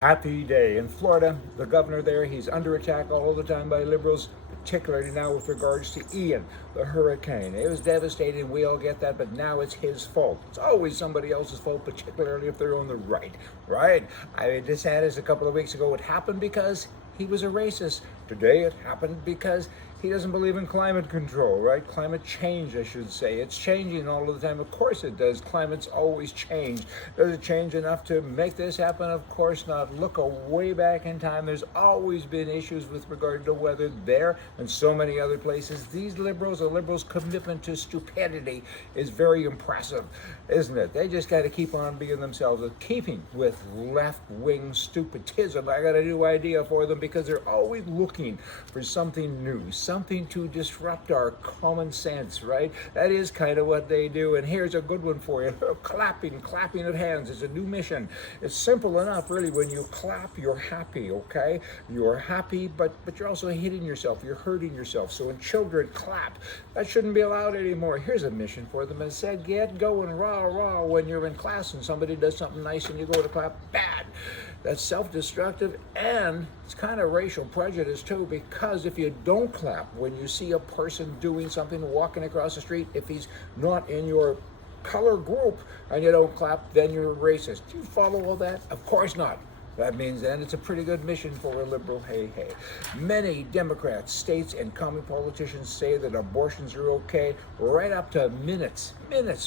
Happy day. In Florida, the governor there, he's under attack all the time by liberals, particularly now with regards to Ian, the hurricane. It was devastating, we all get that, but now it's his fault. It's always somebody else's fault, particularly if they're on the right, right? I mean, DeSantis a couple of weeks ago, it happened because he was a racist. Today it happened because he doesn't believe in climate control, right? Climate change, I should say. It's changing all of the time. Of course it does. Climates always change. Does it change enough to make this happen? Of course not. Look way back in time. There's always been issues with regard to weather there and so many other places. These liberals, the liberals' commitment to stupidity is very impressive, isn't it? They just got to keep on being themselves, keeping with left-wing stupidism. I got a new idea for them because they're always looking for something new, something to disrupt our common sense, right? That is kind of what they do. And here's a good one for you. Clapping of hands is a new mission. It's simple enough, really. When you clap, you're happy, okay? You're happy, but you're also hitting yourself. You're hurting yourself. So when children clap, that shouldn't be allowed anymore. Here's a mission for them. It said, get going, rah, when you're in class and somebody does something nice and you go to clap, bad. That's self-destructive, and it's kind of racial prejudice too, because if you don't clap when you see a person doing something, walking across the street, if he's not in your color group and you don't clap, then you're racist. Do you follow all that? Of course not. That means then it's a pretty good mission for a liberal, hey. Many Democrats, states, and common politicians say that abortions are okay right up to minutes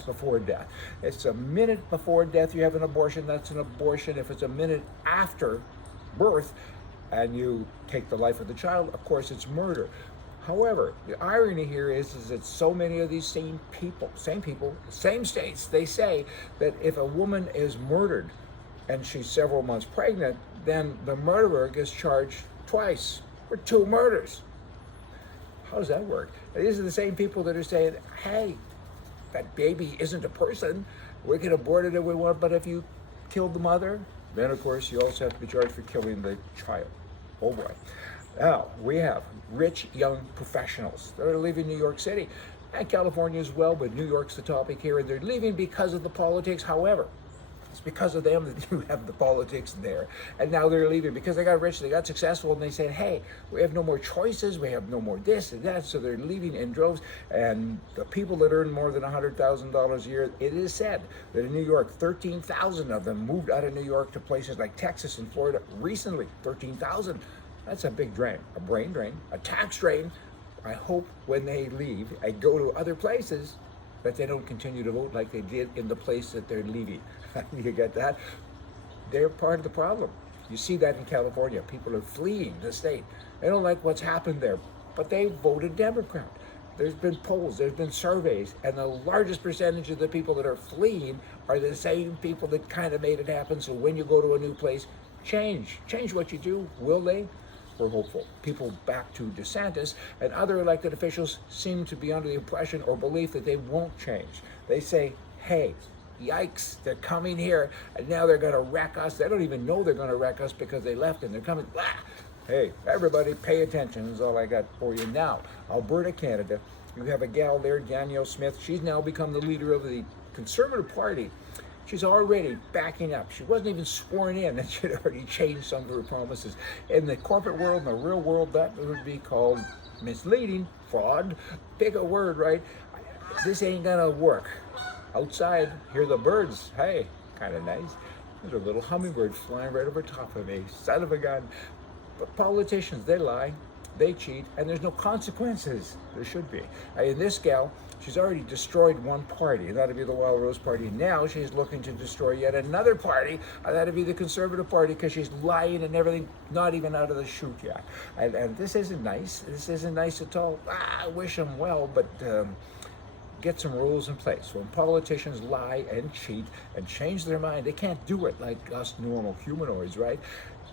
before death. It's a minute before death you have an abortion, that's an abortion. If it's a minute after birth and you take the life of the child, of course it's murder. However, the irony here is that so many of these same people, same states, they say that if a woman is murdered and she's several months pregnant, then the murderer gets charged twice for two murders. How does that work? These are the same people that are saying, hey, that baby isn't a person. We can abort it if we want, but if you killed the mother, then of course you also have to be charged for killing the child. Oh boy. Now, we have rich young professionals that are leaving New York City and California as well, but New York's the topic here, and they're leaving because of the politics. However, it's because of them that you have the politics there. And now they're leaving because they got rich, they got successful, and they said, hey, we have no more choices, we have no more this and that, so they're leaving in droves. And the people that earn more than $100,000 a year, it is said that in New York, 13,000 of them moved out of New York to places like Texas and Florida recently. 13,000. That's a big drain, a brain drain, a tax drain. I hope when they leave and go to other places that they don't continue to vote like they did in the place that they're leaving. You get that? They're part of the problem. You see that in California. People are fleeing the state. They don't like what's happened there, but they voted Democrat. There's been polls, there's been surveys, and the largest percentage of the people that are fleeing are the same people that kind of made it happen. So when you go to a new place, change what you do. Will they? We're hopeful. People back to DeSantis and other elected officials seem to be under the impression or belief that they won't change. They say, hey, yikes, they're coming here and now they're going to wreck us. They don't even know they're going to wreck us because they left and they're coming. Hey, everybody pay attention is all I got for you. Now, Alberta, Canada, you have a gal there, Danielle Smith. She's now become the leader of the Conservative Party. She's already backing up. She wasn't even sworn in, and she'd already changed some of her promises. In the corporate world, in the real world, that would be called misleading, fraud. Pick a word, right? This ain't gonna work. Outside, hear the birds. Hey, kind of nice. There's a little hummingbird flying right over top of me. Son of a gun. But politicians, they lie, they cheat, and there's no consequences. There should be. And this gal, she's already destroyed one party, and that'd be the Wild Rose Party. Now she's looking to destroy yet another party, and that'd be the Conservative Party, because she's lying and everything, not even out of the chute yet. And this isn't nice. This isn't nice at all. I wish them well, but get some rules in place. When politicians lie and cheat and change their mind, they can't do it like us normal humanoids, right?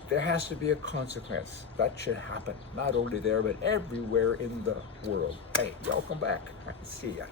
There has to be a consequence. That should happen, not only there, but everywhere in the world. Hey, y'all come back. See ya.